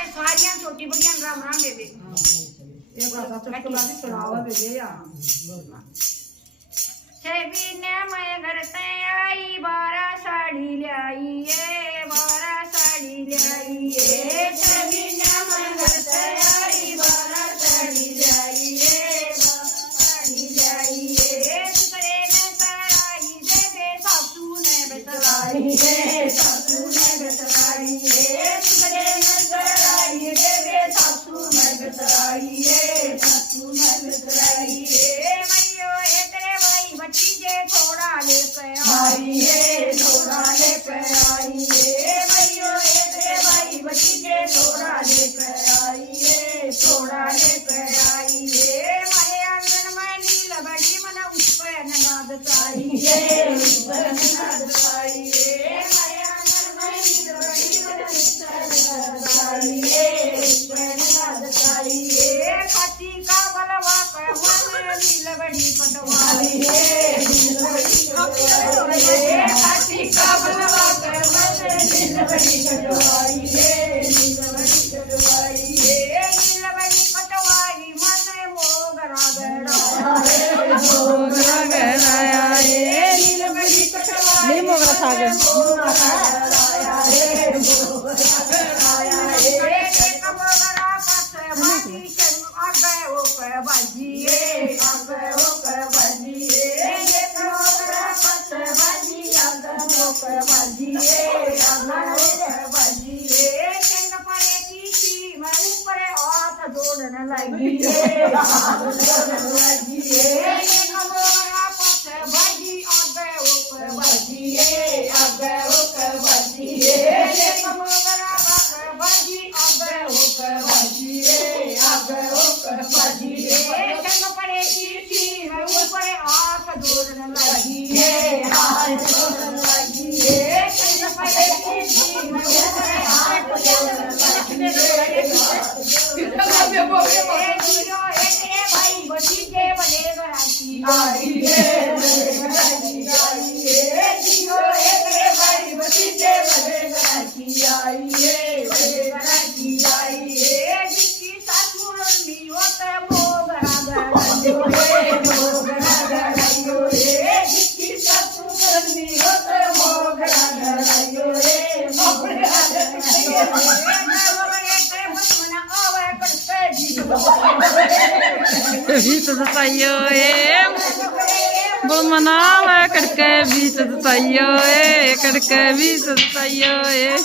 वे सारियां छोटी बड़ियां राम राम बेबे एक बात चुटकुला भी सुनावा बेबे या छबीने मैं घर ते आई 12 साड़ी लाई ये 12 साड़ी लाई ये छबीने मैं घर ते आई 12 साड़ी लाई ये 12 साड़ी लाई ये सुकरे ने सराई दे सासू ने बेसराई ये सासू ने बेसराई ये सुकरे ने सराई दे सासू ने बेसराई ये सासू ने बेसराई ये मैयो तेरे भाई बच्ची जे थोड़ा लेके आई ये थोड़ा लेके आई ये मैयो तेरे भाई बच्ची जे थोड़ा लेके आई ये थोड़ा लेके आई ये मारे आंगन में नील बड़ी मन उस पे नगाद आई ये उस पे नगाद आई ये मारे आंगन में नील बड़ी मन उस पे नगाद आई ये उस पे नगाद आई ये खाती का बलवा के मन नील बड़ी पटवाई ये नील बड़ी पटवाई ये खाती का बलवा के मन नील बड़ी पटवाई ये नील बड़ी पटवाई ये नील बड़ी पटवाई मन मोगरा गड़ाया मोगरा गड़ाया ये नील बड़ी पटवाई नहीं मोगरा खा गए मोगरा गड़ाया ये मोगरा गड़ाया ये कमरा पास बाजी चल आगे ओ के बाजी ये आगे ओ के बाजी ये कमरा पास बाजी आगे ओ के बाजी ये आगे ओ के बाजी ये चंग परे की मैं ऊपर हाथ जोड़ने लगी ये हाथ जोड़ने लगी ये कमरा पास बाजी आगे ओ के बाजी ये आगे ओ के बाजी ये कमरा पास बाजी आगे ओ के बाजी ये आगे ओ के बाजी ये चंग परे की मैं ऊपर हाथ जोड़ने लगी ये हाथ जोड़ने लगी ये चंग परे की मैं ऊपर हाथ जोड़ने लगी ये भाई बची के बने गराची आई ये गराची आई ये जियो एक भाई बची के बने गराची आई ये गराची आई ये जिसकी सासू रंडी होते मोगरा गड़ायो मोगरा गड़ायो ये जिसकी सासू रंडी होते मोगरा गड़ायो ये मोगरा गड़ायो बीच दताइयो ए बोल मनावा करके बीच दताइयो ए करके बीच दताइयो ए